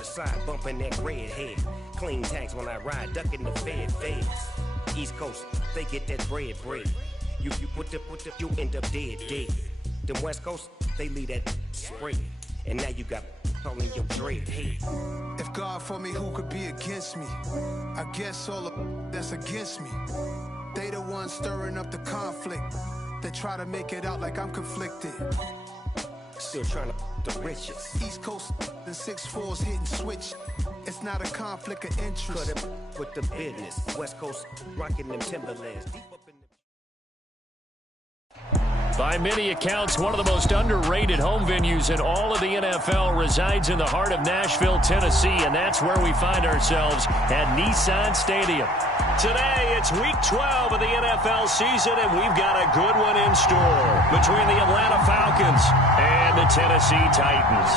the side, bumping that red head. Clean tanks when I ride, ducking the feds. East Coast, they get that bread. You you end up dead. Them West Coast, they leave that spread. And now you got calling your dread head. If God for me, who could be against me? I guess all the that's against me. They the ones stirring up the conflict. They try to make it out like I'm conflicted. Still trying to the riches. East Coast and 6'4s hitting switch. It's not a conflict of interest. Cut it with the business. West Coast rocking them Timberlands. Deep up in the... By many accounts, one of the most underrated home venues in all of the NFL resides in the heart of Nashville, Tennessee, and that's where we find ourselves at Nissan Stadium. Today, it's Week 12 of the NFL season, and we've got a good one in store between the Atlanta Falcons and the Tennessee Titans.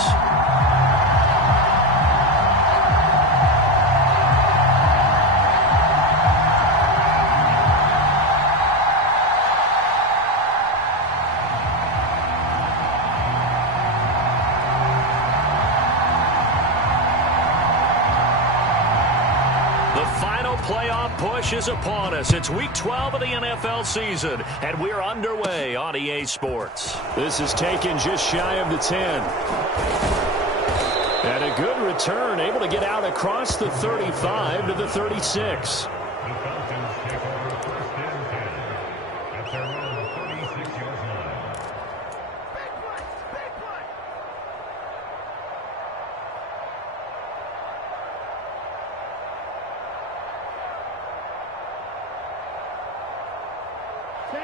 Playoff push is upon us. It's Week 12 of the NFL season, and we're underway on EA Sports. This is taken just shy of the 10. And a good return, able to get out across the 35 to the 36.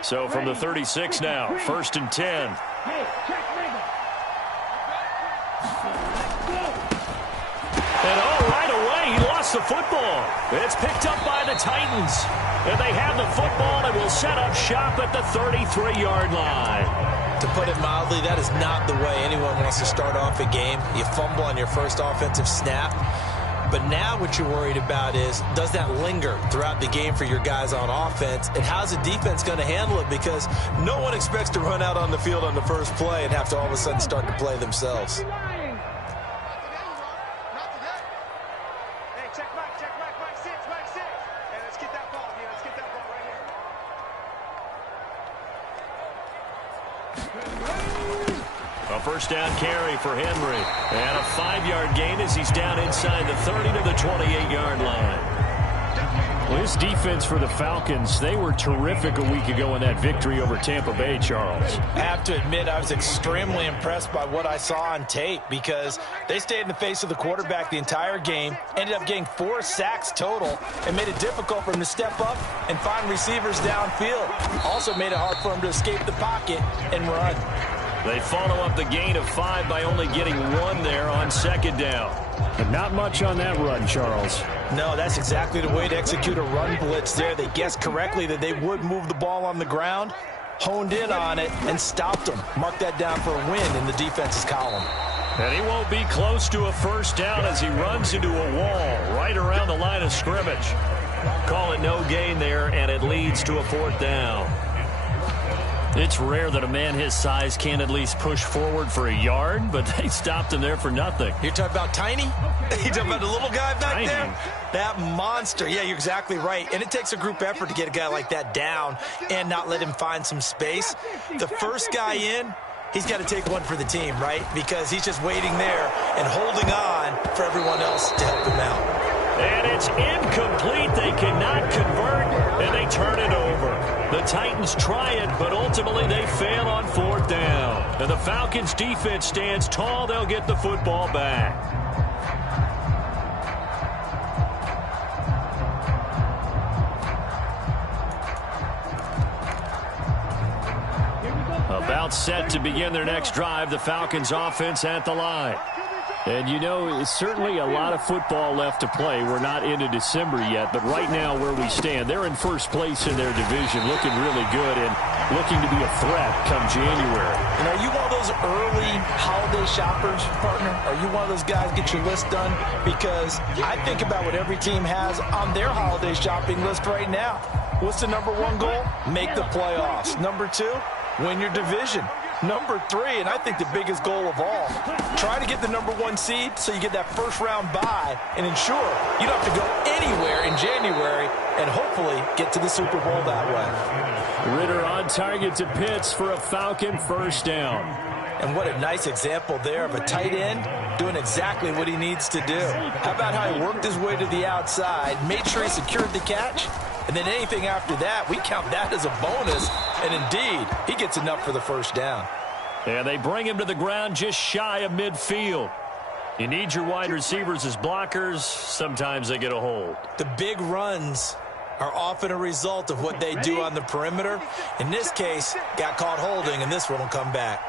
So from the 36 now, 1st and 10. And right away, he lost the football. It's picked up by the Titans. And they have the football and will set up shop at the 33-yard line. To put it mildly, that is not the way anyone wants to start off a game. You fumble on your first offensive snap. But now what you're worried about is, does that linger throughout the game for your guys on offense? And how's the defense going to handle it? Because no one expects to run out on the field on the first play and have to all of a sudden start to play themselves. A first down carry for Henry. And a 5-yard gain as he's down inside the 30 to the 28-yard line. Well, this defense for the Falcons, they were terrific a week ago in that victory over Tampa Bay, Charles. I have to admit, I was extremely impressed by what I saw on tape because they stayed in the face of the quarterback the entire game, ended up getting 4 sacks total, and made it difficult for him to step up and find receivers downfield. Also made it hard for him to escape the pocket and run. They follow up the gain of 5 by only getting 1 there on 2nd down. But not much on that run, Charles. No, that's exactly the way to execute a run blitz there. They guessed correctly that they would move the ball on the ground, honed in on it, and stopped them. Mark that down for a win in the defense's column. And he won't be close to a first down as he runs into a wall right around the line of scrimmage. Call it no gain there, and it leads to a 4th down. It's rare that a man his size can't at least push forward for a yard, but they stopped him there for nothing. You're talking about Tiny? You're talking about the little guy back there? That monster. Yeah, you're exactly right. And it takes a group effort to get a guy like that down and not let him find some space. The first guy in, he's got to take one for the team, right? Because he's just waiting there and holding on for everyone else to help him out. And it's incomplete. They cannot convert, and they turn it over. The Titans try it, but ultimately they fail on 4th down. And the Falcons' defense stands tall. They'll get the football back. About set to begin their next drive, the Falcons' offense at the line. And, you know, it's certainly a lot of football left to play. We're not into December yet, but right now where we stand, they're in first place in their division, looking really good and looking to be a threat come January. And are you one of those early holiday shoppers, partner? Are you one of those guys get your list done? Because I think about what every team has on their holiday shopping list right now. What's the #1 goal? Make the playoffs. #2, win your division. Number 3, and I think the biggest goal of all, try to get the number 1 seed so you get that first-round bye and ensure you don't have to go anywhere in January and hopefully get to the Super Bowl that way. Ritter on target to Pitts for a Falcon first down. And what a nice example there of a tight end doing exactly what he needs to do. How about how he worked his way to the outside, made sure he secured the catch, and then anything after that, we count that as a bonus. And indeed, he gets enough for the first down. And they bring him to the ground just shy of midfield. You need your wide receivers as blockers. Sometimes they get a hold. The big runs are often a result of what they do on the perimeter. In this case, got caught holding, and this one will come back.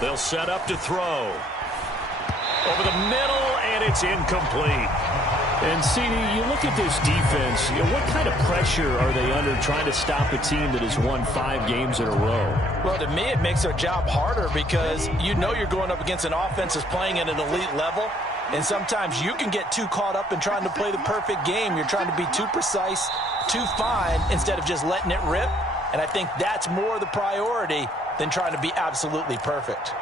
They'll set up to throw. Over the middle, and it's incomplete. And, CD, you look at this defense, what kind of pressure are they under trying to stop a team that has won 5 games in a row? Well, to me, it makes their job harder because you know you're going up against an offense that's playing at an elite level, and sometimes you can get too caught up in trying to play the perfect game. You're trying to be too precise, too fine, instead of just letting it rip, and I think that's more the priority than trying to be absolutely perfect.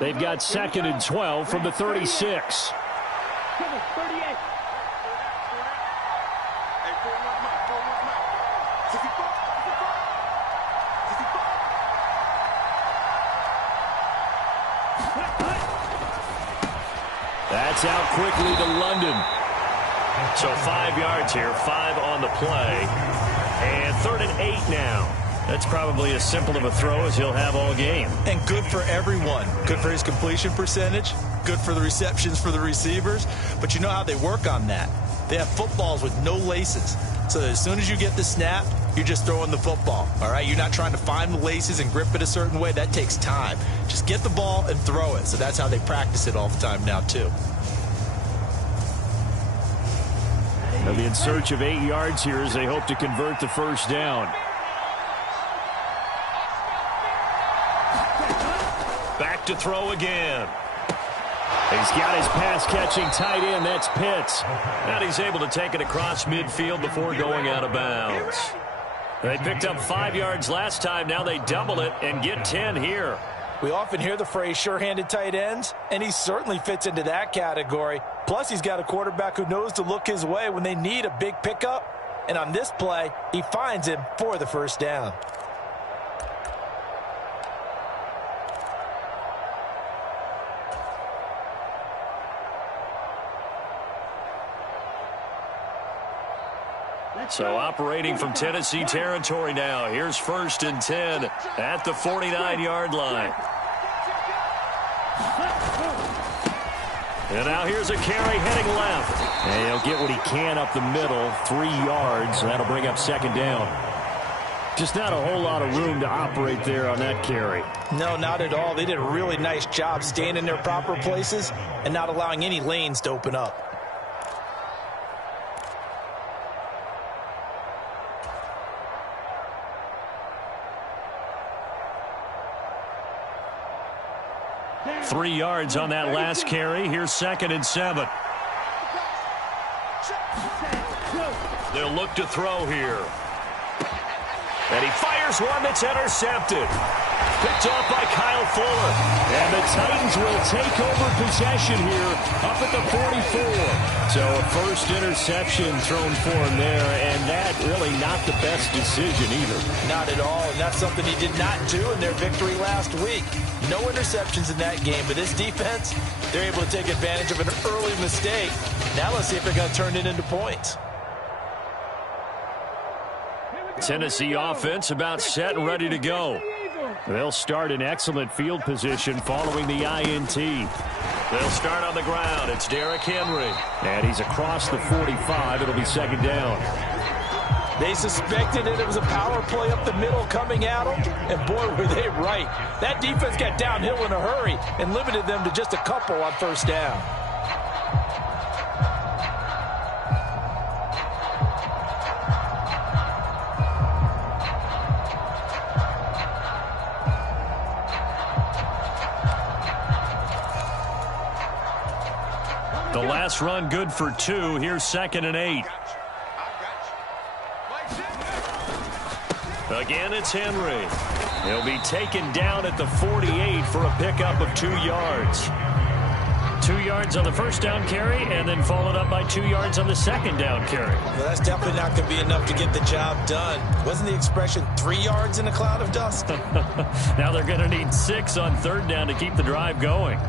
They've got 2nd and 12 from the 36. That's out quickly to London. So 5 yards here, 5 on the play. And 3rd and 8 now. That's probably as simple of a throw as he'll have all game. And good for everyone. Good for his completion percentage. Good for the receptions for the receivers. But you know how they work on that. They have footballs with no laces. So as soon as you get the snap, you're just throwing the football. All right? You're not trying to find the laces and grip it a certain way. That takes time. Just get the ball and throw it. So that's how they practice it all the time now, too. They'll be in search of 8 yards here as they hope to convert the first down. Back to throw again. He's got his pass-catching tight end. That's Pitts. And he's able to take it across midfield before going out of bounds. They picked up 5 yards last time. Now they double it and get 10 here. We often hear the phrase sure-handed tight ends, and he certainly fits into that category. Plus, he's got a quarterback who knows to look his way when they need a big pickup. And on this play, he finds him for the first down. So operating from Tennessee territory now. Here's 1st and 10 at the 49-yard line. And now here's a carry heading left. And he'll get what he can up the middle, 3 yards. And that'll bring up 2nd down. Just not a whole lot of room to operate there on that carry. No, not at all. They did a really nice job staying in their proper places and not allowing any lanes to open up. Three yards on that last carry. Here's 2nd and 7. They'll look to throw here. And he fires one that's intercepted. Picked off by Kyle Fuller. And the Titans will take over possession here up at the 44. So a first interception thrown for him there, and that really not the best decision either. Not at all, and that's something he did not do in their victory last week. No interceptions in that game, but this defense, they're able to take advantage of an early mistake. Now let's see if they're going to turn it into points. Tennessee offense about set and ready to go. They'll start in excellent field position following the INT. They'll start on the ground. It's Derrick Henry. And he's across the 45. It'll be 2nd down. They suspected it was a power play up the middle coming at them, and boy, were they right. That defense got downhill in a hurry and limited them to just a couple on 1st down. last run good for 2. Here's 2nd and 8. Again, it's Henry. He'll be taken down at the 48 for a pickup of 2 yards. 2 yards on the first down carry, and then followed up by 2 yards on the second down carry. Well, that's definitely not going to be enough to get the job done. Wasn't the expression 3 yards in a cloud of dust? Now they're going to need 6 on 3rd down to keep the drive going.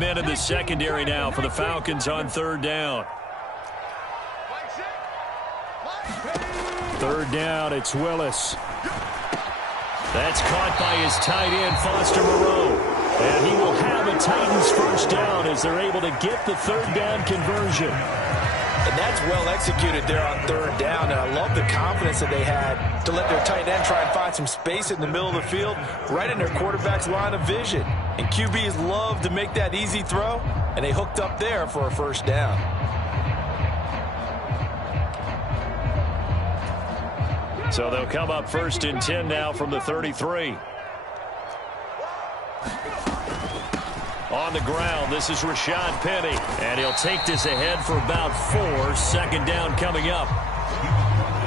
Men in the secondary now for the Falcons on 3rd down. 3rd down, it's Willis. That's caught by his tight end, Foster Moreau. And he will have a Titans first down as they're able to get the 3rd down conversion. And that's well executed there on 3rd down. And I love the confidence that they had to let their tight end try and find some space in the middle of the field, right in their quarterback's line of vision. And QBs love to make that easy throw, and they hooked up there for a first down. So they'll come up 1st and 10 now from the 33. On the ground, this is Rashad Penny, and he'll take this ahead for about 4. 2nd down coming up.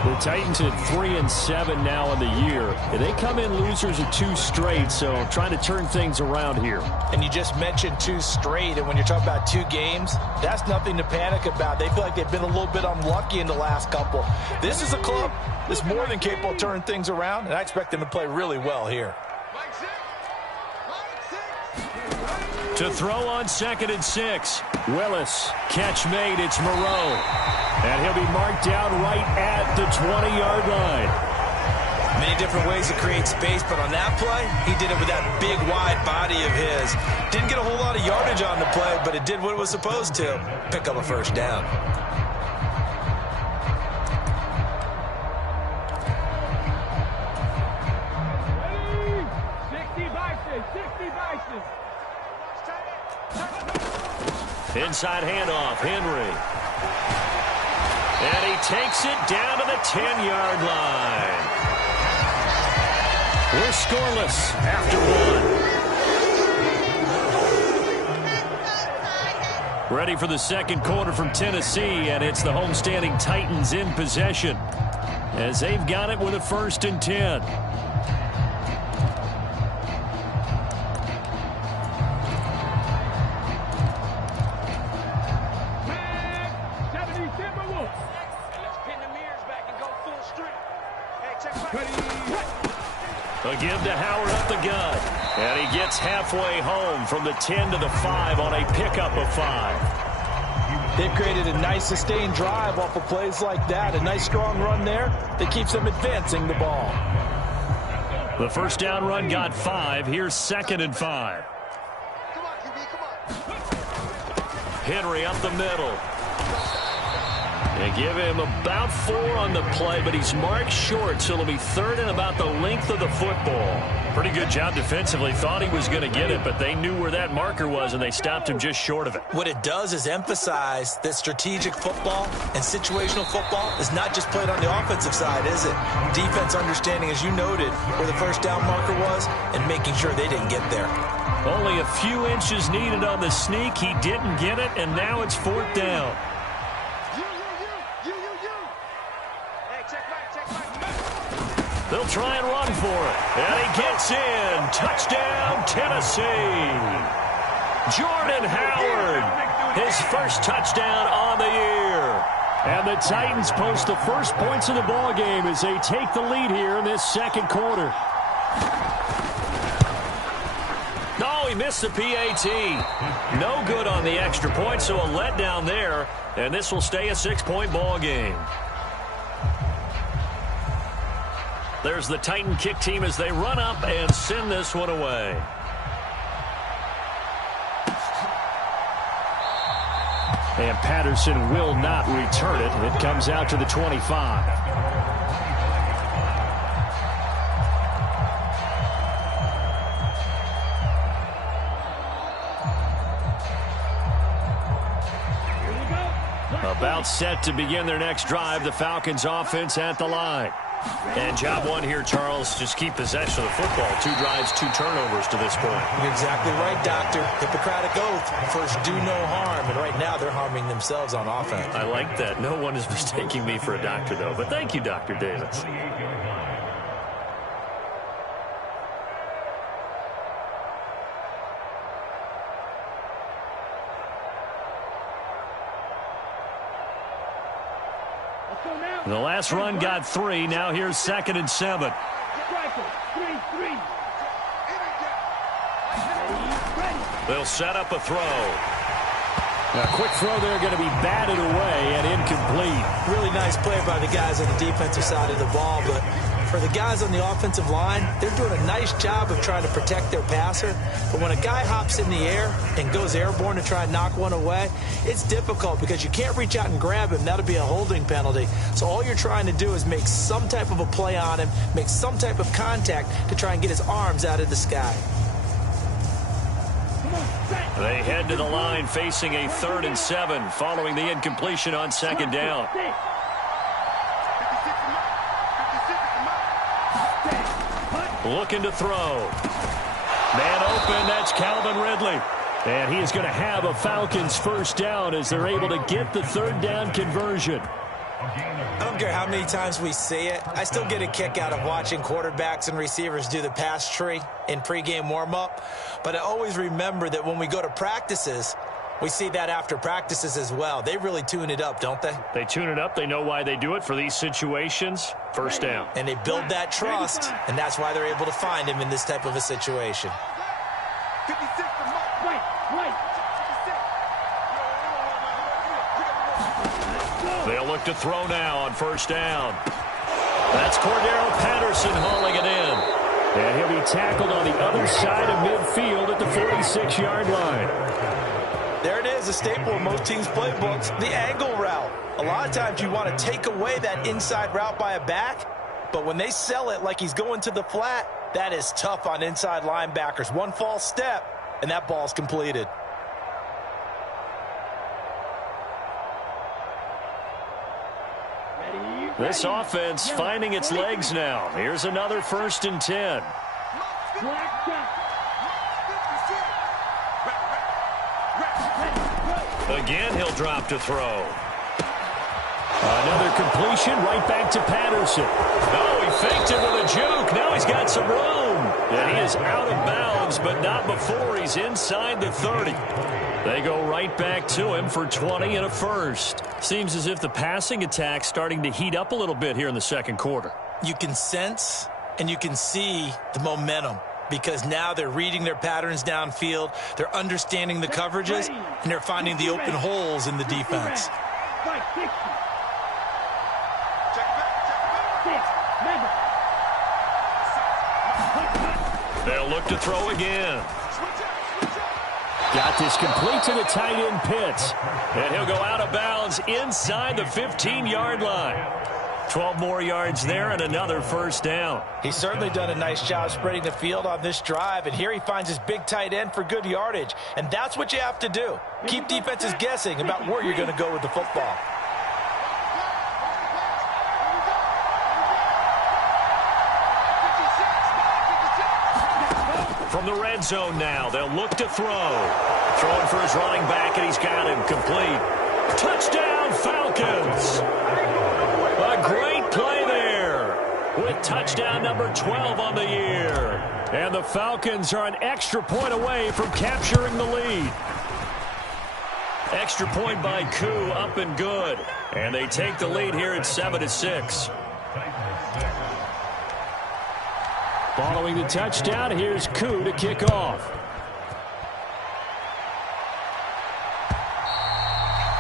The Titans at 3-7 now in the year. They come in losers of 2 straight, so trying to turn things around here. And you just mentioned 2 straight, and when you're talking about 2 games, that's nothing to panic about. They feel like they've been a little bit unlucky in the last couple. This is a club that's more than capable of turning things around, and I expect them to play really well here. To throw on 2nd and 6. Willis, catch made, it's Moreau. And he'll be marked down right at the 20-yard line. Many different ways to create space, but on that play, he did it with that big, wide body of his. Didn't get a whole lot of yardage on the play, but it did what it was supposed to, pick up a first down. Inside handoff, Henry. And he takes it down to the 10-yard line. We're scoreless after 1. Ready for the second quarter from Tennessee, and it's the homestanding Titans in possession as they've got it with a 1st and 10. A give to Howard up the gut. And he gets halfway home from the 10 to the 5 on a pickup of 5. They've created a nice sustained drive off of plays like that. A nice strong run there that keeps them advancing the ball. The first down run got 5. Here's 2nd and 5. Come on, QB, come on. Henry up the middle. They give him about 4 on the play, but he's marked short, so it'll be 3rd and about the length of the football. Pretty good job defensively. Thought he was going to get it, but they knew where that marker was, and they stopped him just short of it. What it does is emphasize that strategic football and situational football is not just played on the offensive side, is it? Defense understanding, as you noted, where the first down marker was and making sure they didn't get there. Only a few inches needed on the sneak. He didn't get it, and now it's 4th down. They'll try and run for it. And he gets in. Touchdown, Tennessee. Jordan Howard, his first touchdown on the year. And the Titans post the first points of the ball game as they take the lead here in this second quarter. No, he missed the PAT. No good on the extra point, so a letdown there. And this will stay a 6-point ball game. There's the Titan kick team as they run up and send this one away. And Patterson will not return it. It comes out to the 25. About set to begin their next drive, the Falcons offense at the line. And job one here, Charles, just keep possession of the football. 2 drives, 2 turnovers to this point. You're exactly right, Doctor. Hippocratic oath. First, do no harm. And right now, they're harming themselves on offense. I like that. No one is mistaking me for a doctor, though. But thank you, Dr. Davis. The last run got 3. Now here's 2nd and 7. They'll set up a throw. A quick throw there, going to be batted away and incomplete. Really nice play by the guys on the defensive side of the ball, but for the guys on the offensive line, they're doing a nice job of trying to protect their passer. But when a guy hops in the air and goes airborne to try and knock one away, it's difficult because you can't reach out and grab him. That'll be a holding penalty. So all you're trying to do is make some type of a play on him, make some type of contact to try and get his arms out of the sky. They head to the line facing a 3rd and 7 following the incompletion on 2nd down. Looking to throw. Man open, that's Calvin Ridley. And he is going to have a Falcons 1st down as they're able to get the 3rd down conversion. I don't care how many times we see it. I still get a kick out of watching quarterbacks and receivers do the pass tree in pregame warm-up. But I always remember that when we go to practices, we see that after practices as well. They really tune it up, don't they? They tune it up. They know why they do it for these situations. 1st down. And they build that trust, and that's why they're able to find him in this type of a situation. They'll look to throw now on 1st down. That's Cordero Patterson hauling it in. And he'll be tackled on the other side of midfield at the 46-yard line. There it is, a staple of most teams' playbooks, the angle route. A lot of times you want to take away that inside route by a back, but when they sell it like he's going to the flat, that is tough on inside linebackers. One false step, and that ball's completed. This offense finding its legs now. Here's another 1st and 10. Again, he'll drop to throw. Another completion right back to Patterson. Oh, he faked it with a juke. Now he's got some room. And he is out of bounds, but not before he's inside the 30. They go right back to him for 20 and a 1st. Seems as if the passing attack's starting to heat up a little bit here in the 2nd quarter. You can sense and you can see the momentum because now they're reading their patterns downfield, they're understanding the coverages, and they're finding the open holes in the defense. They'll look to throw again. Got this complete to the tight end Pitts. And he'll go out of bounds inside the 15-yard line. 12 more yards there and another 1st down. He's certainly done a nice job spreading the field on this drive, and here he finds his big tight end for good yardage. And that's what you have to do. Keep defenses guessing about where you're going to go with the football. From the red zone now, they'll look to throw. Throwing for his running back, and he's got him complete. Touchdown, Falcons! A great play there with touchdown number 12 on the year. And the Falcons are an extra point away from capturing the lead. Extra point by Koo, up and good. And they take the lead here at 7-6. Following the touchdown, here's Koo to kick off.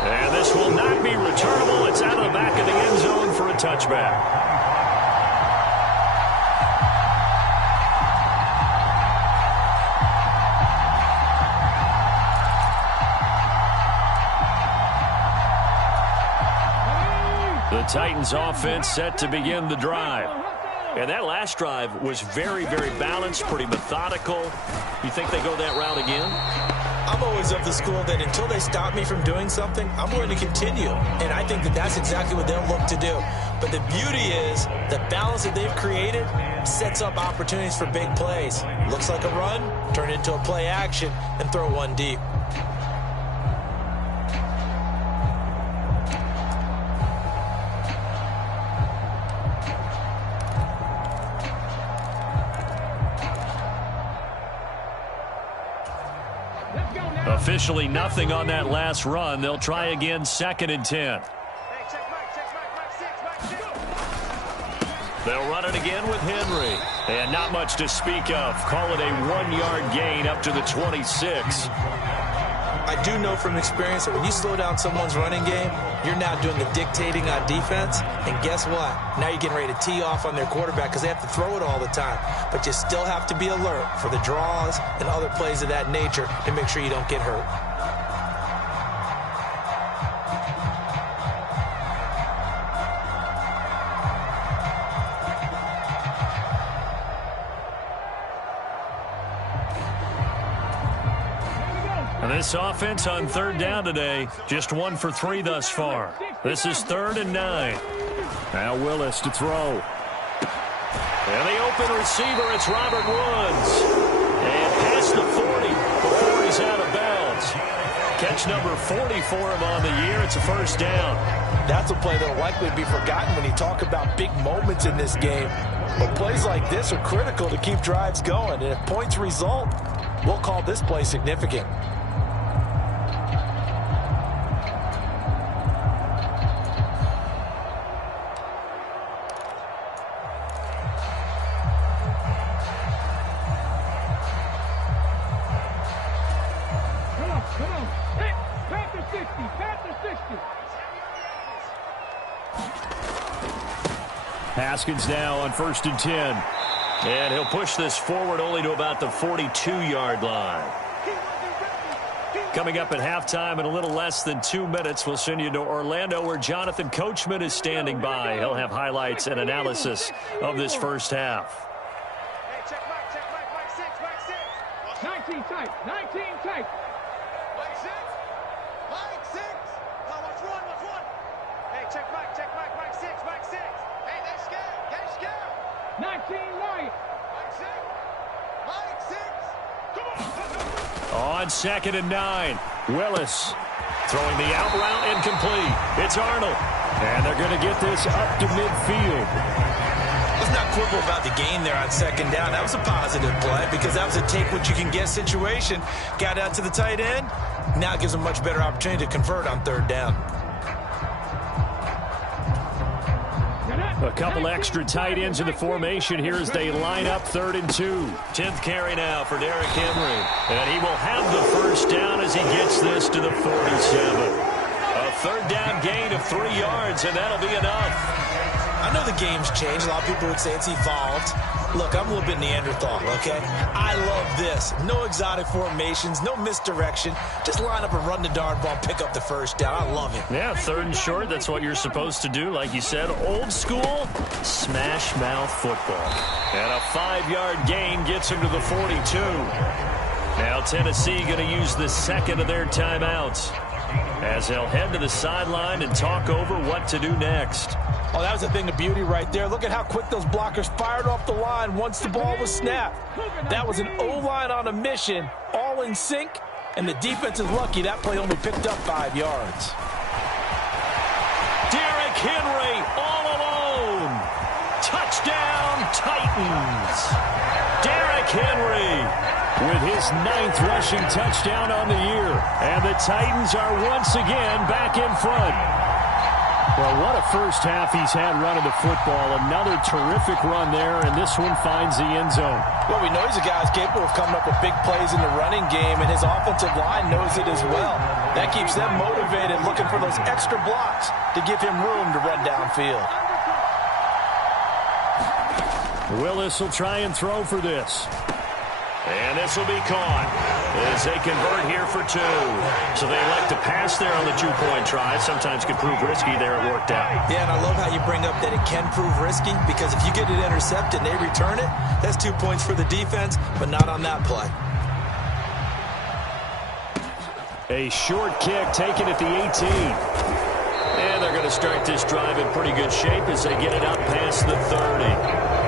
And this will not be returnable. It's out of the back of the end zone for a touchback. The Titans offense set to begin the drive. And that last drive was very, very balanced, pretty methodical. You think they go that route again? I'm I'm always of the school that until they stop me from doing something, I'm going to continue. And I think that that's exactly what they'll look to do. But the beauty is the balance that they've created sets up opportunities for big plays. Looks like a run, turn it into a play action, and throw one deep. Officially nothing on that last run. They'll try again, 2nd and 10. They'll run it again with Henry. And not much to speak of. Call it a 1-yard gain up to the 26. I do know from experience that when you slow down someone's running game, you're now doing the dictating on defense. And guess what? Now you're getting ready to tee off on their quarterback because they have to throw it all the time. But you still have to be alert for the draws and other plays of that nature to make sure you don't get hurt. This offense on 3rd down today, just 1 for 3 thus far. This is 3rd and 9. Now Willis to throw. And the open receiver, it's Robert Woods. And past the 40 before he's out of bounds. Catch number 40 for him on the year. It's a 1st down. That's a play that will likely be forgotten when you talk about big moments in this game. But plays like this are critical to keep drives going. And if points result, we'll call this play significant. Haskins now on 1st and 10. And he'll push this forward only to about the 42-yard line. Coming up at halftime in a little less than 2 minutes, we'll send you to Orlando where Jonathan Coachman is standing by. He'll have highlights and analysis of this first half. 19 tight, 19 tight. Mike 6. Mike 6. Come on, let's run. Hey, check Mike 6. Hey, they're scared. 19 right. Mike 6. Come on. On 2nd and 9, Willis throwing the out route incomplete. It's Arnold. And they're going to get this up to midfield. Let's not quibble about the gain there on 2nd down. That was a positive play because that was a take-what-you-can-get situation. Got out to the tight end. Now it gives them a much better opportunity to convert on 3rd down. A couple extra tight ends in the formation here as they line up 3rd and 2. 10th carry now for Derrick Henry. And he will have the 1st down as he gets this to the 47. A 3rd down gain of 3 yards, and that'll be enough. I know the game's changed. A lot of people would say it's evolved. Look, I'm a little bit Neanderthal, okay? I love this. No exotic formations, no misdirection. Just line up and run the darn ball, pick up the 1st down. I love it. Yeah, 3rd and short, that's what you're supposed to do. Like you said, old school, smash mouth football. And a 5-yard gain gets him to the 42. Now Tennessee going to use the 2nd of their timeouts as they'll head to the sideline and talk over what to do next. Oh, that was a thing of beauty right there. Look at how quick those blockers fired off the line once the ball was snapped. That was an O-line on a mission, all in sync, and the defense is lucky that play only picked up 5 yards. Derrick Henry all alone. Touchdown, Titans. Derrick Henry with his 9th rushing touchdown on the year. And the Titans are once again back in front. Well, what a first half he's had running the football. Another terrific run there, and this one finds the end zone. Well, we know he's a guy who's capable of coming up with big plays in the running game, and his offensive line knows it as well. That keeps them motivated, looking for those extra blocks to give him room to run downfield. Willis will try and throw for this. And this will be caught as they convert here for 2. So they elect to pass there on the 2-point try. Sometimes can prove risky. There it worked out. Yeah, and I love how you bring up that it can prove risky because if you get it intercepted and they return it, that's 2 points for the defense, but not on that play. A short kick taken at the 18. And they're going to start this drive in pretty good shape as they get it up past the 30.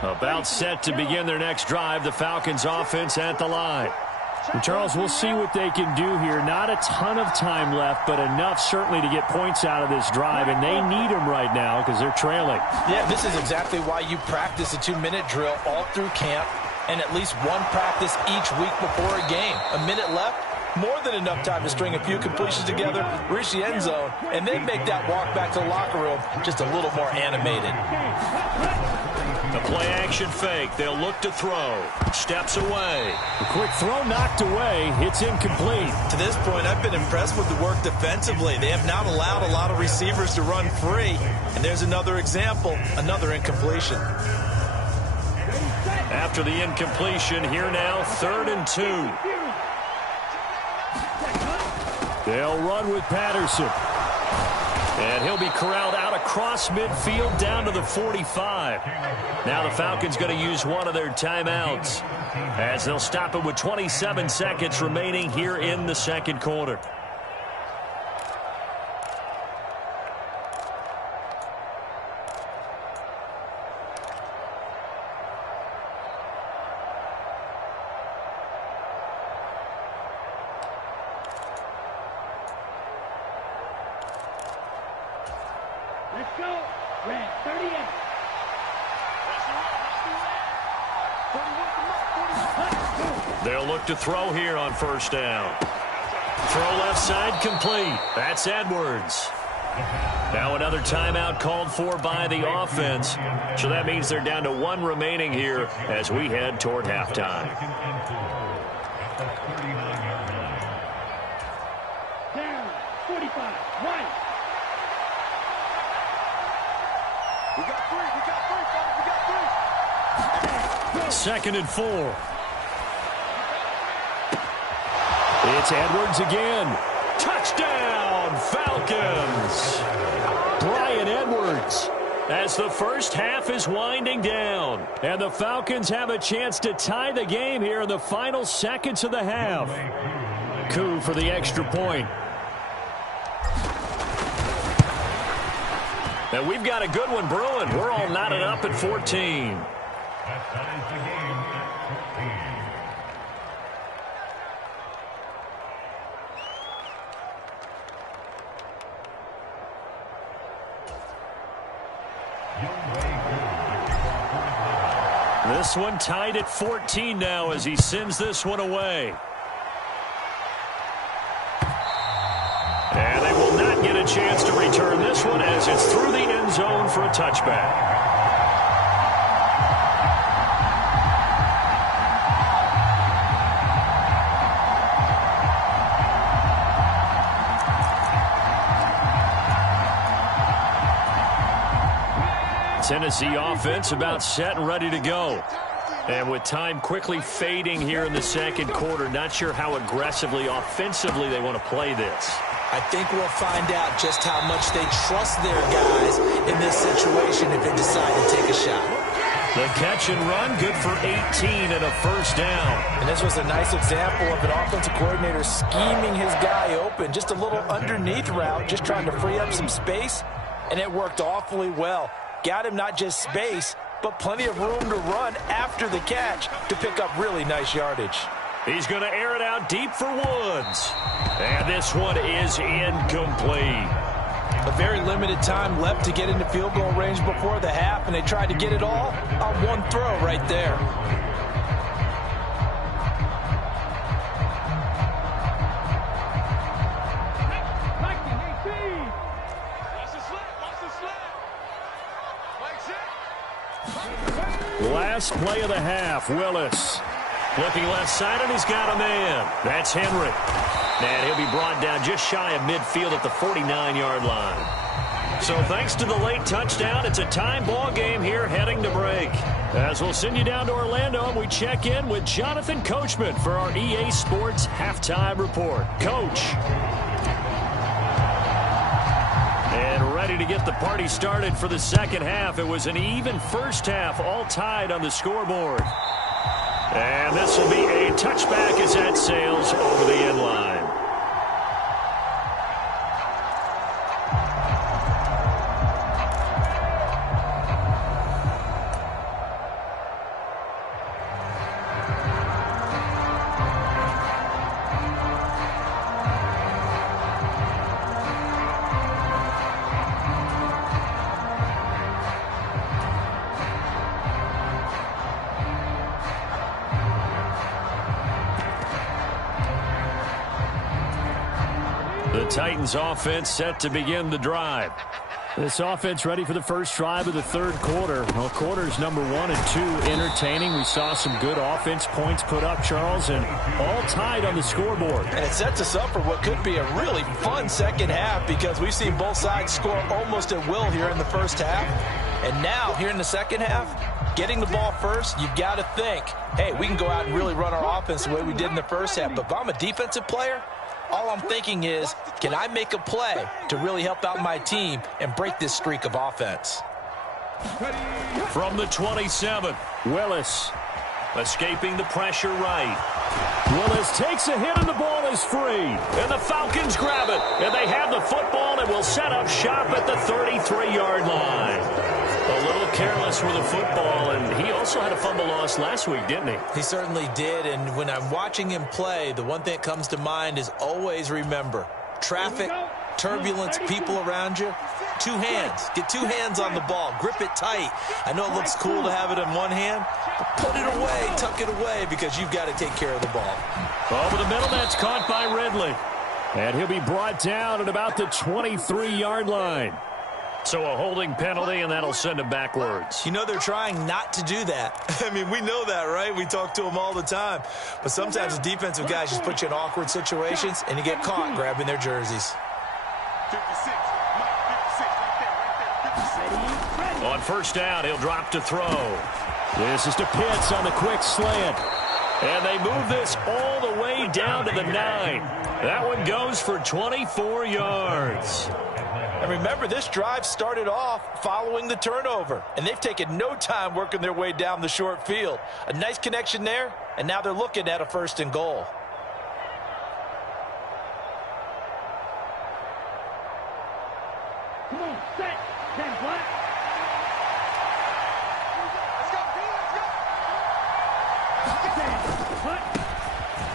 About set to begin their next drive, the Falcons offense at the line. And Charles, we'll see what they can do here. Not a ton of time left, but enough certainly to get points out of this drive, and they need them right now because they're trailing. Yeah, this is exactly why you practice a 2-minute drill all through camp and at least one practice each week before a game. A minute left, more than enough time to string a few completions together, reach the end zone, and then make that walk back to the locker room just a little more animated. The play-action fake. They'll look to throw. Steps away. The quick throw knocked away. It's incomplete. To this point, I've been impressed with the work defensively. They have not allowed a lot of receivers to run free. And there's another example, another incompletion. After the incompletion, here now, 3rd and 2. They'll run with Patterson. And he'll be corralled out across midfield down to the 45. Now the Falcons going to use one of their timeouts as they'll stop it with 27 seconds remaining here in the second quarter. Let's go. Red 38. They'll look to throw here on first down. Throw left side complete. That's Edwards. Now another timeout called for by the offense. So that means they're down to 1 remaining here as we head toward halftime. Down 45. Right. We got 3, fellas, we got 3. 2nd and 4. It's Edwards again. Touchdown, Falcons. Bryan Edwards as the first half is winding down. And the Falcons have a chance to tie the game here in the final seconds of the half. Coup for the extra point. And we've got a good one brewing. We're all knotted up at 14. This one tied at 14 now as he sends this one away. And they will not get a chance to return this one as it's through the end zone for a touchback. Tennessee offense about set and ready to go. And with time quickly fading here in the second quarter, not sure how aggressively, offensively they want to play this. I think we'll find out just how much they trust their guys in this situation if they decide to take a shot. The catch and run, good for 18 and a first down. And this was a nice example of an offensive coordinator scheming his guy open. Just a little underneath route, just trying to free up some space, and it worked awfully well. Got him not just space, but plenty of room to run after the catch to pick up really nice yardage. He's going to air it out deep for Woods. And this one is incomplete. A very limited time left to get into field goal range before the half, and they tried to get it all on one throw right there. Last play of the half, Willis. Flipping left side, and he's got a man. That's Henry. And he'll be brought down just shy of midfield at the 49-yard line. So thanks to the late touchdown, it's a tie ball game here heading to break. As we'll send you down to Orlando, and we check in with Jonathan Coachman for our EA Sports Halftime Report. Coach. And ready to get the party started for the second half. It was an even first half, all tied on the scoreboard. And this will be a touchback as that sails over the end line. The Titans offense set to begin the drive. This offense ready for the first drive of the third quarter. Well, quarters number 1 and 2 entertaining. We saw some good offense points put up, Charles, and all tied on the scoreboard. And it sets us up for what could be a really fun second half because we've seen both sides score almost at will here in the first half. And now, here in the second half, getting the ball first, you've got to think, hey, we can go out and really run our offense the way we did in the first half. But if I'm a defensive player, all I'm thinking is, can I make a play to really help out my team and break this streak of offense? From the 27, Willis escaping the pressure right. Willis takes a hit and the ball is free. And the Falcons grab it. And they have the football and will set up shop at the 33-yard line. A little careless with the football, and he also had a fumble loss last week, didn't he? He certainly did, and when I'm watching him play, the one thing that comes to mind is always remember, traffic, turbulence, people around you, 2 hands. Get 2 hands on the ball. Grip it tight. I know it looks cool to have it in one hand, but put it away, tuck it away, because you've got to take care of the ball. Over the middle, that's caught by Ridley. And he'll be brought down at about the 23-yard line. So a holding penalty, and that'll send him backwards. You know they're trying not to do that. I mean, we know that, right? We talk to them all the time. But sometimes the defensive guys just put you in awkward situations, and you get caught grabbing their jerseys. 56. On first down, he'll drop to throw. This is to Pitts on the quick slant. And they move this all the way down to the 9. That one goes for 24 yards. And remember, this drive started off following the turnover, and they've taken no time working their way down the short field. A nice connection there, and now they're looking at a 1st and goal. Come on, set, 10 black.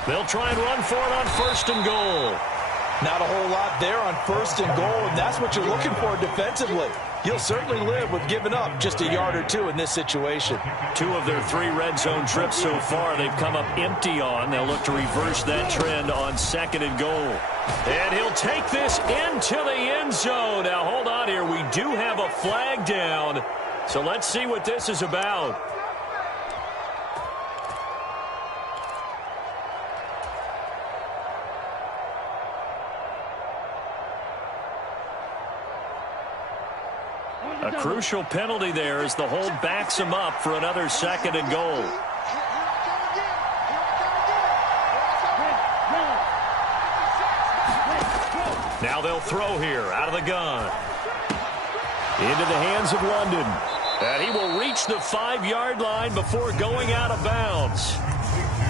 They'll try and run for it on 1st and goal. Not a whole lot there on 1st and goal, and that's what you're looking for defensively. You'll certainly live with giving up just a yard or 2 in this situation. 2 of their 3 red zone trips so far they've come up empty on. They'll look to reverse that trend on 2nd and goal. And he'll take this into the end zone. Now, hold on here. We do have a flag down. So let's see what this is about. A crucial penalty there as the hold backs him up for another 2nd and goal. Now they'll throw here out of the gun. Into the hands of London. And he will reach the 5-yard line before going out of bounds.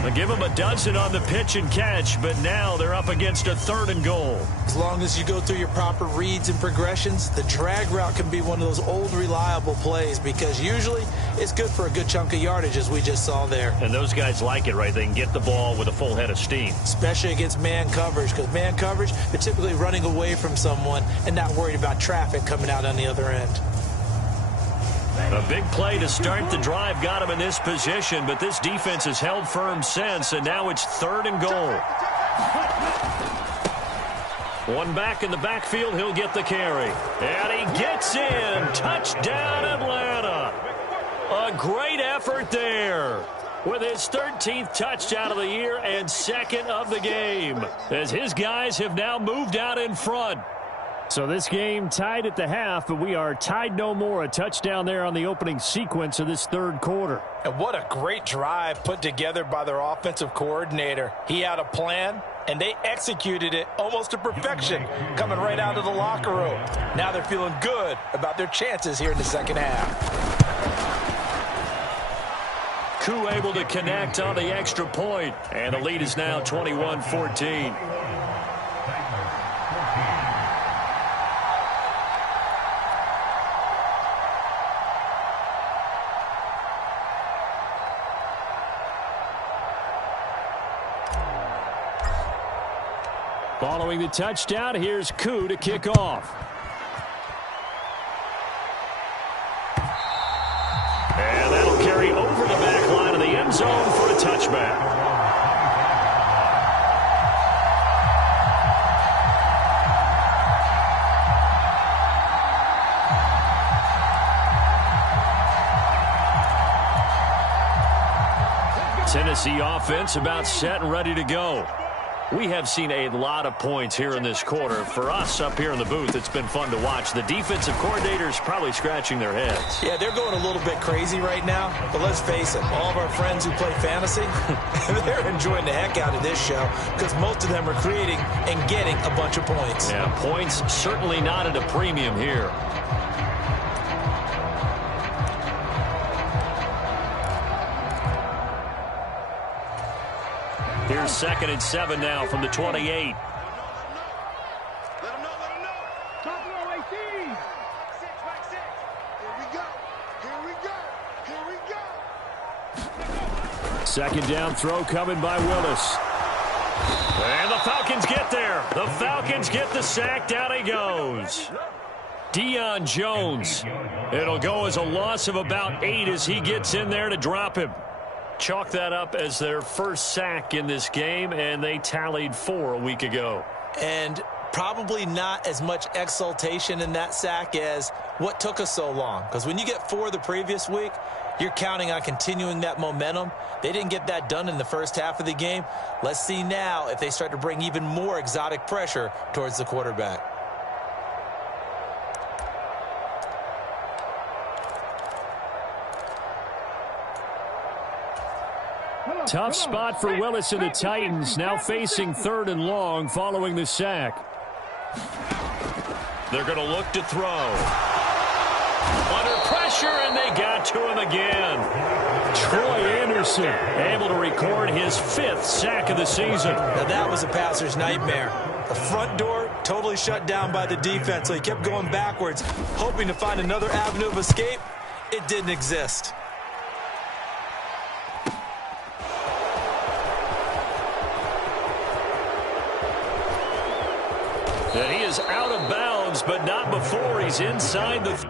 They'll give him a dozen on the pitch and catch, but now they're up against a 3rd and goal. As long as you go through your proper reads and progressions, the drag route can be one of those old reliable plays because usually it's good for a good chunk of yardage, as we just saw there. And those guys like it, right? They can get the ball with a full head of steam. Especially against man coverage, because man coverage, they're typically running away from someone and not worried about traffic coming out on the other end. A big play to start the drive got him in this position, but this defense has held firm since, and now it's 3rd and goal. One back in the backfield, he'll get the carry. And he gets in. Touchdown, Atlanta. A great effort there with his 13th touchdown of the year and 2nd of the game, as his guys have now moved out in front. So this game tied at the half, but we are tied no more. A touchdown there on the opening sequence of this third quarter. And what a great drive put together by their offensive coordinator. He had a plan, and they executed it almost to perfection, coming right out of the locker room. Now they're feeling good about their chances here in the second half. Koo able to connect on the extra point, and the lead is now 21-14. Following the touchdown, here's Koo to kick off. And that'll carry over the back line of the end zone for a touchback. Tennessee offense about set and ready to go. We have seen a lot of points here in this quarter. For us up here in the booth, it's been fun to watch. The defensive coordinators probably scratching their heads. Yeah, they're going a little bit crazy right now. But let's face it, all of our friends who play fantasy, they're enjoying the heck out of this show because most of them are creating and getting a bunch of points. Yeah, points certainly not at a premium here. Here's 2nd and 7 now from the 28. Let him know. Top row 18. Back six. Here we go. 2nd down throw coming by Willis. And the Falcons get there. The Falcons get the sack. Down he goes. Deion Jones. It'll go as a loss of about 8 as he gets in there to drop him. Chalk that up as their first sack in this game, and they tallied 4 a week ago. And probably not as much exultation in that sack as what took us so long. Because when you get 4 the previous week, you're counting on continuing that momentum. They didn't get that done in the first half of the game. Let's see now if they start to bring even more exotic pressure towards the quarterback. Tough spot for Willis and the Titans, now facing 3rd and long following the sack. They're going to look to throw. Under pressure, and they got to him again. Troy Anderson able to record his 5th sack of the season. Now that was a passer's nightmare. The front door totally shut down by the defense, so he kept going backwards, hoping to find another avenue of escape. It didn't exist. And he is out of bounds, but not before he's inside the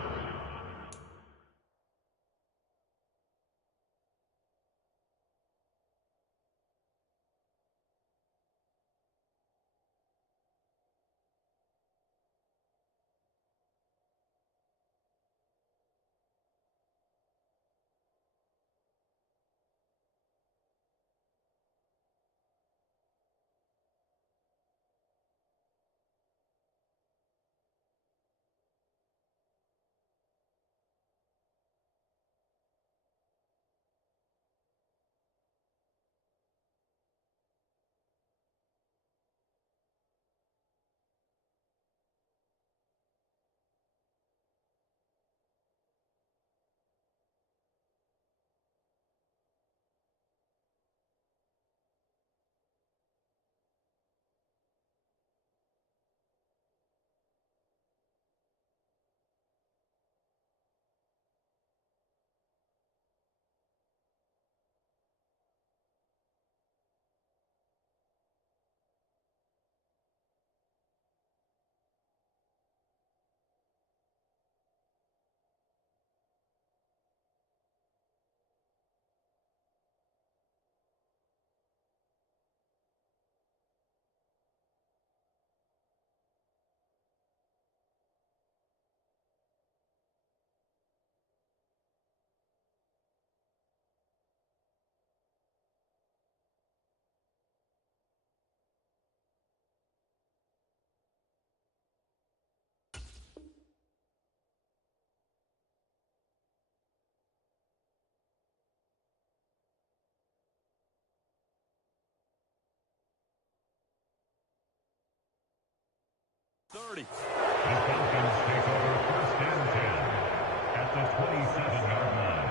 30. The Falcons take over 1st and 10 at the 27-yard line.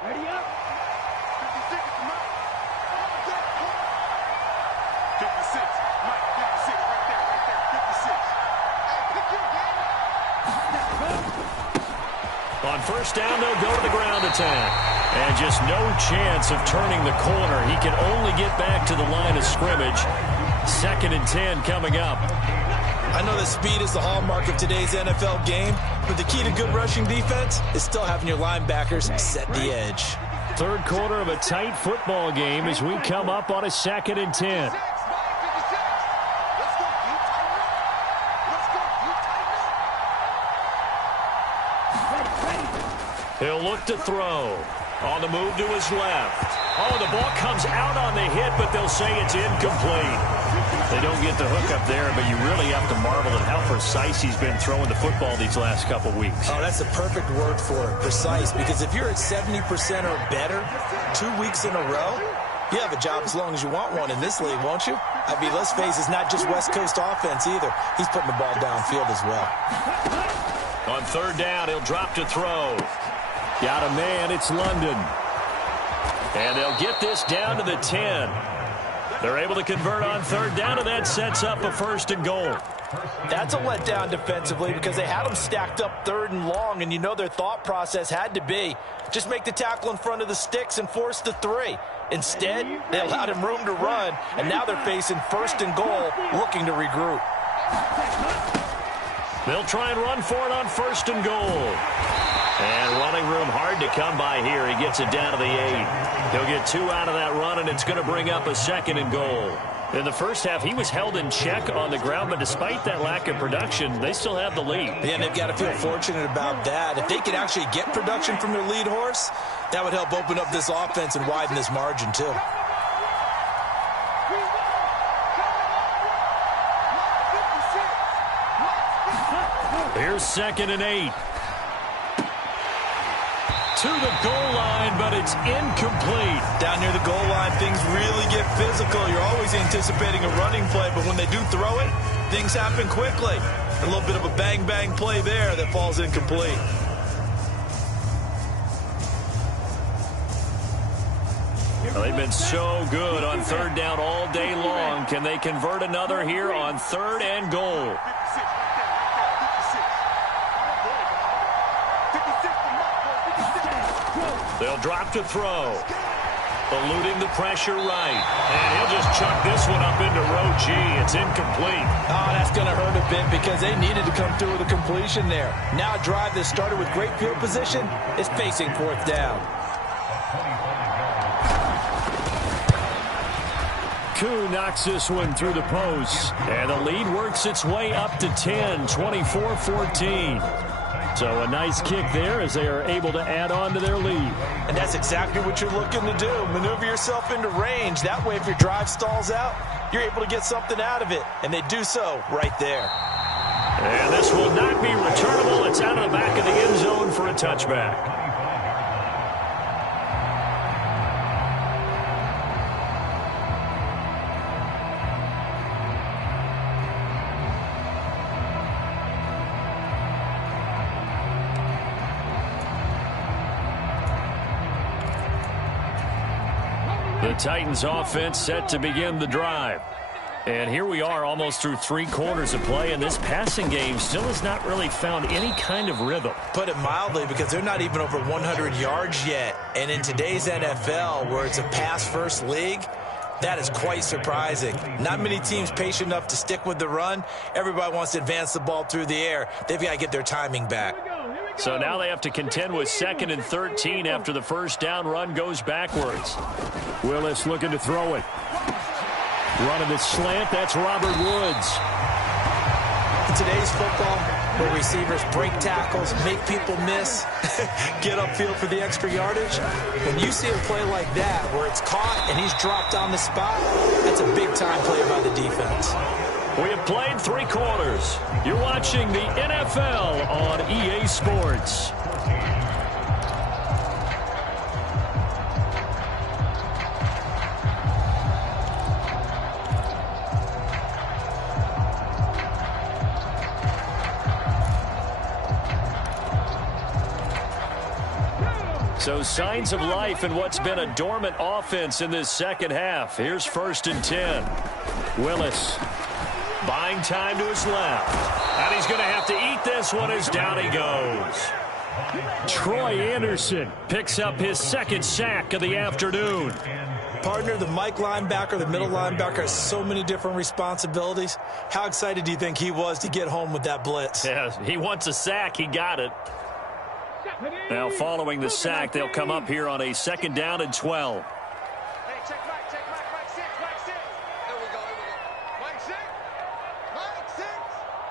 Ready up. 56 is Mike. 56. Mike, 56. Right there. 56. Hey, pick your game. On 1st down, they'll go to the ground attack. And just no chance of turning the corner. He can only get back to the line of scrimmage. 2nd and 10 coming up. I know that speed is the hallmark of today's NFL game, but the key to good rushing defense is still having your linebackers set the edge. 3rd quarter of a tight football game as we come up on a 2nd and 10. 56, Mike, 56. Let's go. You tighten up. Let's go. You tighten up. He'll look to throw. On the move to his left. Oh, the ball comes out on the hit, but they'll say it's incomplete. They don't get the hook up there, but you really have to marvel at how precise he's been throwing the football these last couple weeks. Oh, that's the perfect word for it, precise, because if you're at 70% or better 2 weeks in a row, you have a job as long as you want one in this league, won't you? I mean, let's face it, it's not just West Coast offense either. He's putting the ball downfield as well. On 3rd down, he'll drop to throw. Got a man, it's London. And they'll get this down to the 10. They're able to convert on 3rd down, and that sets up a 1st and goal. That's a letdown defensively because they had them stacked up 3rd and long, and you know their thought process had to be just make the tackle in front of the sticks and force the 3. Instead, they allowed him room to run, and now they're facing 1st and goal, looking to regroup. They'll try and run for it on 1st and goal. And running room hard to come by here. He gets it down to the 8. He'll get 2 out of that run, and it's going to bring up a 2nd and goal. In the first half, he was held in check on the ground, but despite that lack of production, they still have the lead. Yeah, and they've got to feel fortunate about that. If they could actually get production from their lead horse, that would help open up this offense and widen this margin, too. Here's 2nd and 8. To the goal line, but it's incomplete. Down near the goal line, things really get physical. You're always anticipating a running play, but when they do throw it, things happen quickly. A little bit of a bang-bang play there that falls incomplete. Well, they've been so good on 3rd down all day long. Can they convert another here on 3rd and goal? They'll drop to throw. Eluding the pressure right. And he'll just chuck this one up into row G. It's incomplete. Oh, that's going to hurt a bit because they needed to come through with a completion there. Now a drive that started with great field position is facing 4th down. Koo knocks this one through the post. And the lead works its way up to 10, 24-14. So a nice kick there as they are able to add on to their lead. And that's exactly what you're looking to do. Maneuver yourself into range. That way, if your drive stalls out, you're able to get something out of it. And they do so right there. And this will not be returnable. It's out of the back of the end zone for a touchback. The Titans offense set to begin the drive. And here we are almost through 3 quarters of play, and this passing game still has not really found any kind of rhythm. Put it mildly, because they're not even over 100 yards yet. And in today's NFL, where it's a pass-first league, that is quite surprising. Not many teams patient enough to stick with the run. Everybody wants to advance the ball through the air. They've got to get their timing back. So now they have to contend with 2nd and 13 after the 1st down run goes backwards. Willis looking to throw it. Running the slant, that's Robert Woods. In today's football, where receivers break tackles, make people miss, get upfield for the extra yardage, when you see a play like that where it's caught and he's dropped on the spot, that's a big-time play by the defense. We have played 3 quarters. You're watching the NFL on EA Sports. So signs of life in what's been a dormant offense in this second half. Here's 1st and 10. Willis buying time to his left. And he's going to have to eat this one as down he goes. Troy Anderson picks up his 2nd sack of the afternoon. Partner, the Mike linebacker, the middle linebacker has so many different responsibilities. How excited do you think he was to get home with that blitz? Yeah, he wants a sack. He got it. Now following the sack, they'll come up here on a 2nd down and 12. Hey, check Mike 6, Mike 6. There we go. Mike 6.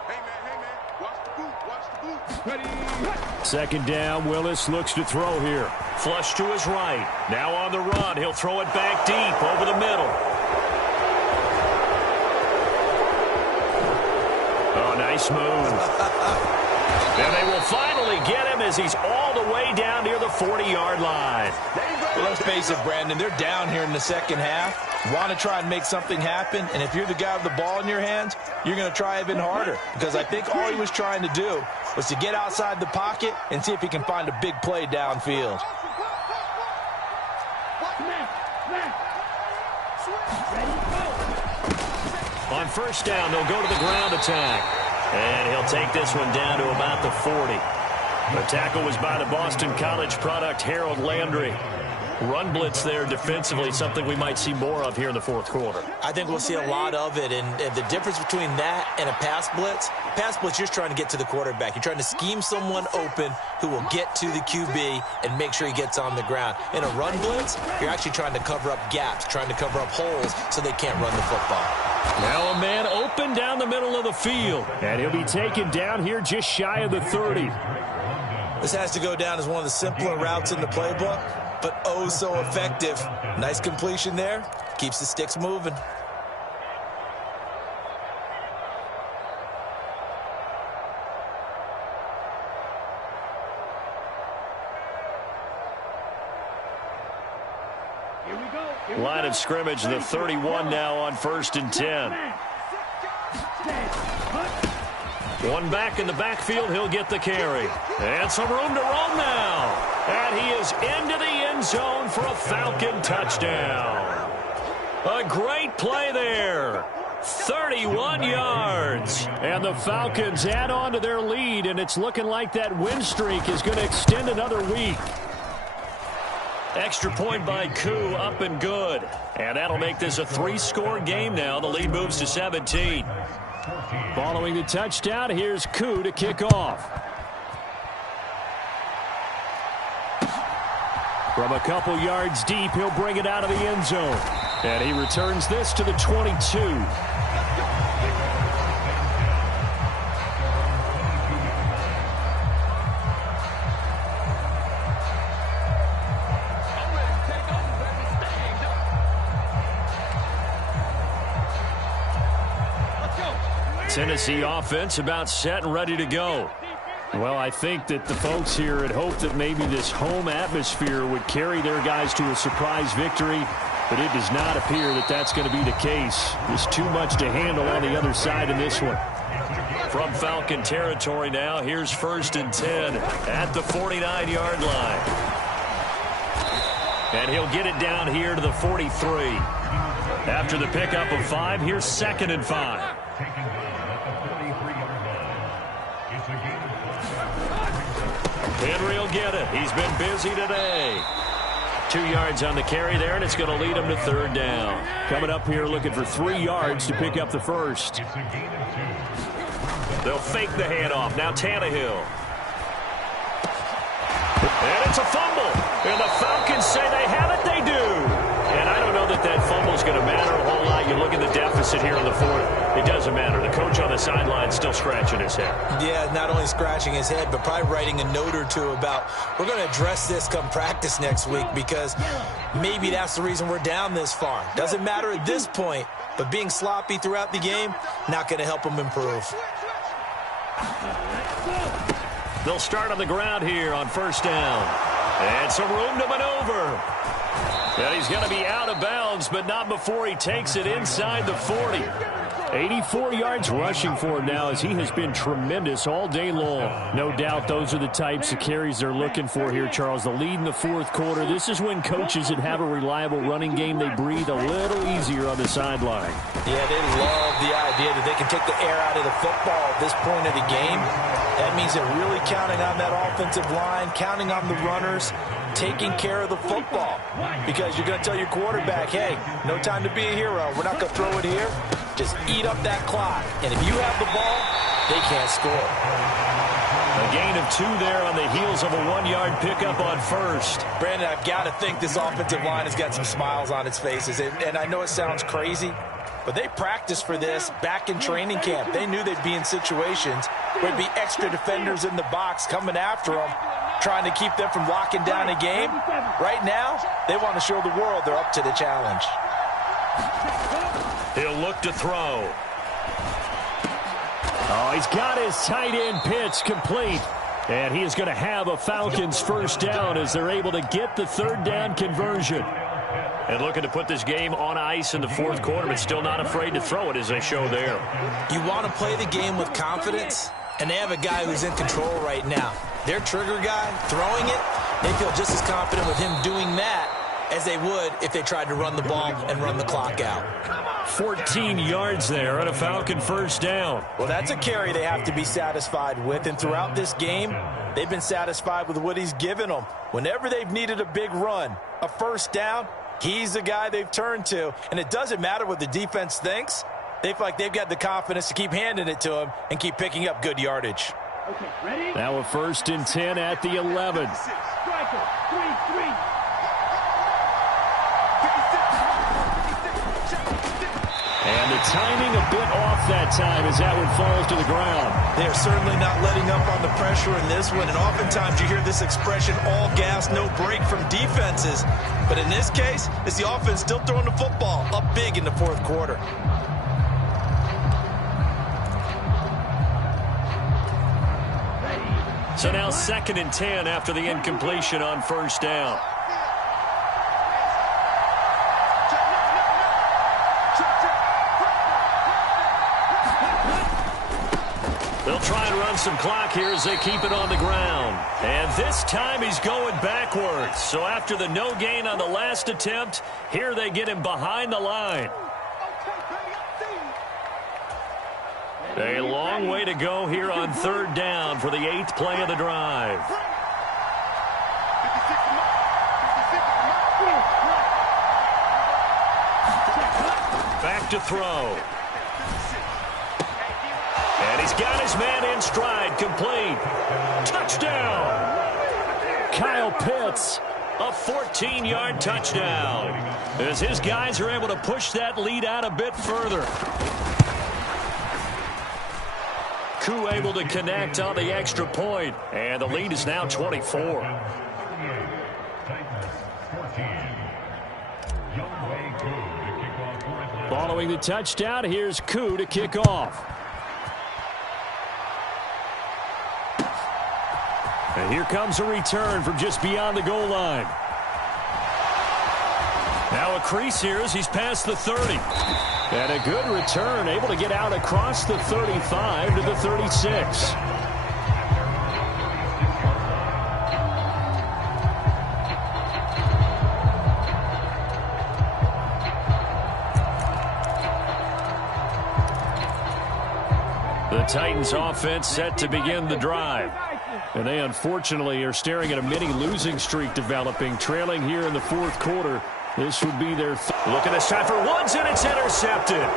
Hey, man, watch the boot. 2nd down, Willis looks to throw here. Flush to his right. Now on the run, he'll throw it back deep over the middle. Oh, nice move. And they will finally get him as he's all the way down near the 40-yard line. Well, let's face it, Brandon, they're down here in the second half. Want to try and make something happen, and if you're the guy with the ball in your hands, you're going to try even harder. Because I think all he was trying to do was to get outside the pocket and see if he can find a big play downfield. On 1st down, they'll go to the ground attack. And he'll take this one down to about the 40. The tackle was by the Boston College product, Harold Landry. Run blitz there defensively, something we might see more of here in the 4th quarter. I think we'll see a lot of it, and the difference between that and a pass blitz, you're just trying to get to the quarterback. You're trying to scheme someone open who will get to the QB and make sure he gets on the ground. In a run blitz, you're actually trying to cover up gaps, trying to cover up holes so they can't run the football. Now a man open down the middle of the field, and he'll be taken down here just shy of the 30. This has to go down as one of the simpler routes in the playbook, but oh so effective. Nice completion there. Keeps the sticks moving. Line of scrimmage, the 31 now on 1st and 10. One back in the backfield, he'll get the carry. And some room to roam now. And he is into the end zone for a Falcon touchdown. A great play there. 31 yards. And the Falcons add on to their lead, and it's looking like that win streak is going to extend another week. Extra point by Koo, up and good. And that'll make this a 3-score game now. The lead moves to 17. Following the touchdown, here's Koo to kick off. From a couple yards deep, he'll bring it out of the end zone. And he returns this to the 22. Tennessee offense about set and ready to go. Well, I think that the folks here had hoped that maybe this home atmosphere would carry their guys to a surprise victory, but it does not appear that that's going to be the case. There's too much to handle on the other side in this one. From Falcon territory now, here's 1st and 10 at the 49-yard line. And he'll get it down here to the 43. After the pickup of 5, here's 2nd and 5. Henry will get it. He's been busy today. 2 yards on the carry there, and it's going to lead him to 3rd down. Coming up here looking for 3 yards to pick up the first. They'll fake the handoff. Now Tannehill. And it's a fumble. And the Falcons say they have it. They do. And I don't know that that fumble is going to matter a whole lot. You look at the depth deficit here in the fourth. It doesn't matter. The coach on the sideline still scratching his head. Yeah, not only scratching his head, but probably writing a note or two about, we're going to address this come practice next week, because maybe that's the reason we're down this far. Doesn't matter at this point, but being sloppy throughout the game, not going to help him improve. They'll start on the ground here on first down. And some room to maneuver. And he's going to be out of bounds, but not before he takes it inside the 40. 84 yards rushing for him now, as he has been tremendous all day long. No doubt those are the types of carries they're looking for here, Charles. The lead in the fourth quarter. This is when coaches that have a reliable running game, they breathe a little easier on the sideline. Yeah, they love the idea that they can take the air out of the football at this point of the game. That means they're really counting on that offensive line, counting on the runners, taking care of the football. Because you're going to tell your quarterback, hey, no time to be a hero. We're not going to throw it here. Just eat up that clock. And if you have the ball, they can't score. A gain of 2 there on the heels of a 1-yard pickup on first. Brandon, I've got to think this offensive line has got some smiles on its faces. And I know it sounds crazy, but they practiced for this back in training camp. They knew they'd be in situations where there'd be extra defenders in the box coming after them, trying to keep them from locking down a game. Right now, they want to show the world they're up to the challenge. He'll look to throw. Oh, he's got his tight end pitch complete. And he is going to have a Falcons first down as they're able to get the third down conversion. And looking to put this game on ice in the fourth quarter, but still not afraid to throw it, as they show there. You want to play the game with confidence, and they have a guy who's in control right now. Their trigger guy throwing it, they feel just as confident with him doing that as they would if they tried to run the ball and run the clock out. 14 yards there and a Falcon first down. Well, that's a carry they have to be satisfied with, and throughout this game, they've been satisfied with what he's given them. Whenever they've needed a big run, a first down, he's the guy they've turned to, and it doesn't matter what the defense thinks. They feel like they've got the confidence to keep handing it to him and keep picking up good yardage. Okay, ready? Now a 1st and 10 at the 11. Striker, 3-3. And the timing a bit off that time as that one falls to the ground. They're certainly not letting up on the pressure in this one, and oftentimes you hear this expression, all gas, no break from defenses. But in this case, it's the offense still throwing the football up big in the fourth quarter. So now 2nd and 10 after the incompletion on first down. They'll try and run some clock here as they keep it on the ground. And this time he's going backwards. So after the no gain on the last attempt, here they get him behind the line. A long way to go here on third down for the 8th play of the drive. Back to throw. And he's got his man in stride, complete. Touchdown! Kyle Pitts, a 14-yard touchdown, as his guys are able to push that lead out a bit further. Koo able to connect on the extra point, and the lead is now 24. Following the touchdown, here's Koo to kick off. And here comes a return from just beyond the goal line. Now a crease here as he's past the 30. And a good return, able to get out across the 35 to the 36. The Titans offense set to begin the drive. And they unfortunately are staring at a mini losing streak developing, trailing here in the fourth quarter. This would be their look at this time for Woods, and it's intercepted.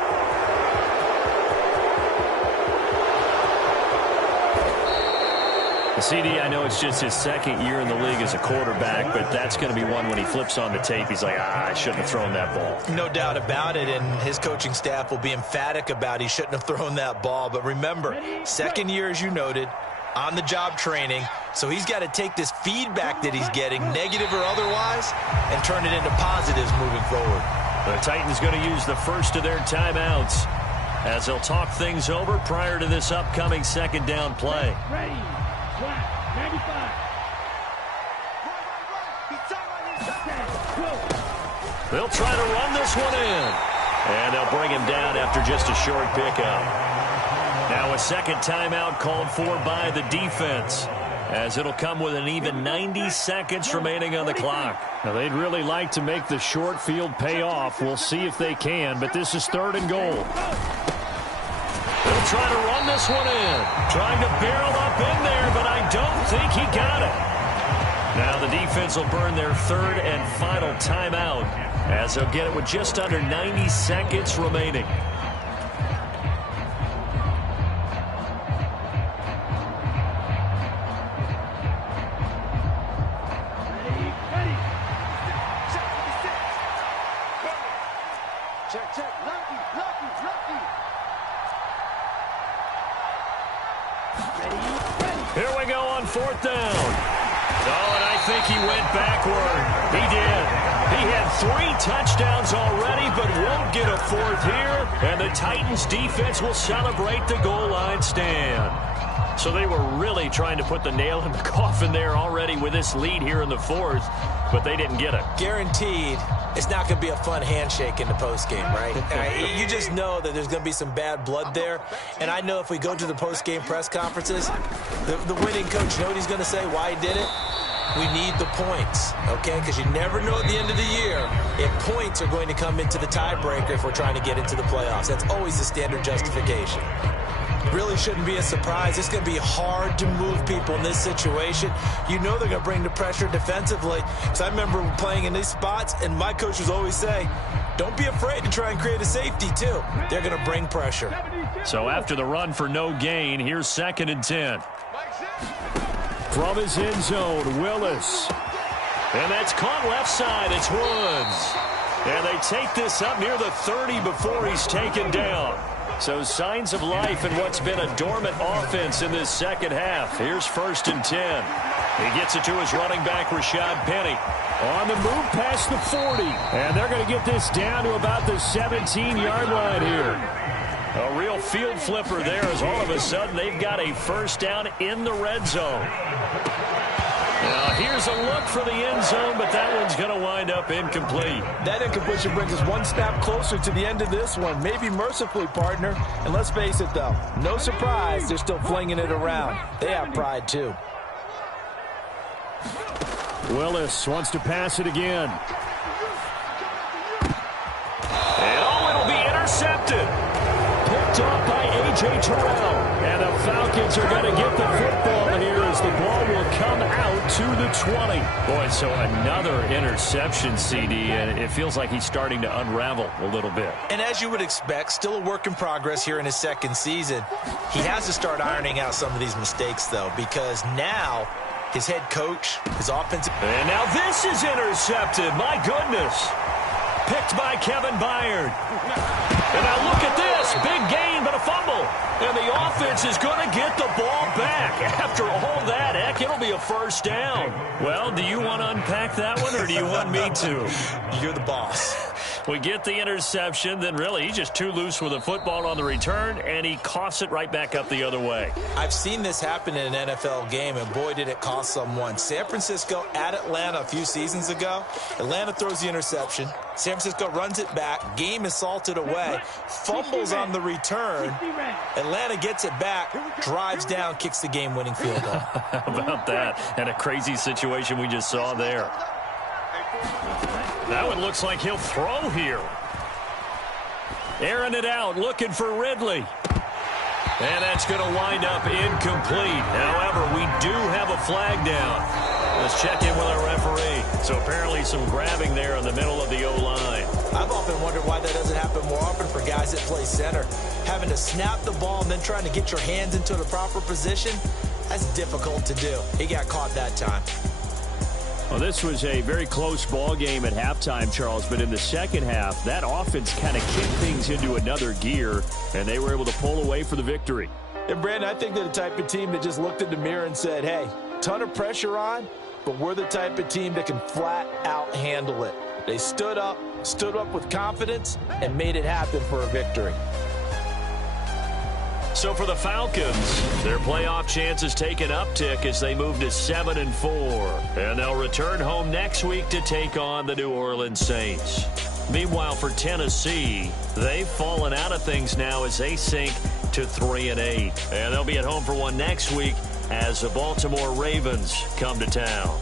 CD, I know it's just his second year in the league as a quarterback, but that's going to be one when he flips on the tape. He's like, I shouldn't have thrown that ball. No doubt about it, and his coaching staff will be emphatic about he shouldn't have thrown that ball. But remember, second year, as you noted, on-the-job training, so he's got to take this feedback that he's getting, negative or otherwise, and turn it into positives moving forward. The Titans going to use the first of their timeouts as they'll talk things over prior to this upcoming second down play. Ready. Flat. 95. They'll try to run this one in. And they'll bring him down after just a short pickup. Now a second timeout called for by the defense, as it'll come with an even 90 seconds remaining on the clock. Now, they'd really like to make the short field pay off. We'll see if they can, but this is 3rd and goal. They'll try to run this one in. Trying to barrel up in there, but I don't think he got it. Now the defense will burn their 3rd and final timeout, as they'll get it with just under 90 seconds remaining. Here we go on 4th down. Oh, and I think he went backward. He did. He had 3 touchdowns already, but won't get a 4th here. And the Titans defense will celebrate the goal line stand. So they were really trying to put the nail in the coffin there already with this lead here in the 4th, but they didn't get it. Guaranteed, it's not going to be a fun handshake in the postgame, right? You just know that there's going to be some bad blood there. And I know if we go to the postgame press conferences, the winning coach, you know what he's going to say, why he did it? We need the points, okay? Because you never know at the end of the year if points are going to come into the tiebreaker if we're trying to get into the playoffs. That's always the standard justification. Really shouldn't be a surprise. It's going to be hard to move people in this situation. You know they're going to bring the pressure defensively. Because I remember playing in these spots, and my coach would always say, don't be afraid to try and create a safety, too. They're going to bring pressure. So after the run for no gain, here's 2nd and 10. From his end zone, Willis. And that's caught left side. It's Woods. And they take this up near the 30 before he's taken down. So signs of life in what's been a dormant offense in this second half. Here's 1st and 10. He gets it to his running back, Rashad Penny. On the move past the 40. And they're going to get this down to about the 17-yard line here. A real field flipper there, as all of a sudden they've got a 1st down in the red zone. Now here's a look for the end zone, but that one's going to wind up incomplete. That incompletion brings us one step closer to the end of this one. Maybe mercifully, partner. And let's face it, though, no surprise, they're still flinging it around. They have pride, too. Willis wants to pass it again. And it'll be intercepted. Picked off by A.J. Terrell. And the Falcons are going to get the football here as the ball will come out to the 20. Boy, so another interception, CD, and it feels like he's starting to unravel a little bit. And as you would expect, still a work in progress here in his 2nd season. He has to start ironing out some of these mistakes, though, because now his head coach, his offensive... And now this is intercepted. My goodness. Picked by Kevin Byard. And now look at this. Big gain, but a fumble. And the offense is going to get the ball back. After all that, heck, it'll be a 1st down. Well, do you want to unpack that one, or do you want me to? You're the boss. We get the interception, then really he's just too loose with the football on the return, and he coughs it right back up the other way. I've seen this happen in an NFL game, and boy, did it cost someone. San Francisco at Atlanta a few seasons ago. Atlanta throws the interception. San Francisco runs it back. Game is salted away. Fumbles on the return. Atlanta gets it back, drives down, kicks the game-winning field goal. How about that? And a crazy situation we just saw there. That one looks like he'll throw here. Airing it out, looking for Ridley. And that's going to wind up incomplete. However, we do have a flag down. Let's check in with our referee. So apparently some grabbing there in the middle of the O-line. I've often wondered why that doesn't happen more often for guys that play center. Having to snap the ball and then trying to get your hands into the proper position. That's difficult to do. He got caught that time. Well, this was a very close ball game at halftime, Charles, but in the second half, that offense kind of kicked things into another gear, and they were able to pull away for the victory. And, Brandon, I think they're the type of team that just looked in the mirror and said, hey, ton of pressure on, but we're the type of team that can flat out handle it. They stood up with confidence, and made it happen for a victory. So for the Falcons, their playoff chances take an uptick as they move to 7-4. And they'll return home next week to take on the New Orleans Saints. Meanwhile, for Tennessee, they've fallen out of things now as they sink to 3-8. And they'll be at home for one next week as the Baltimore Ravens come to town.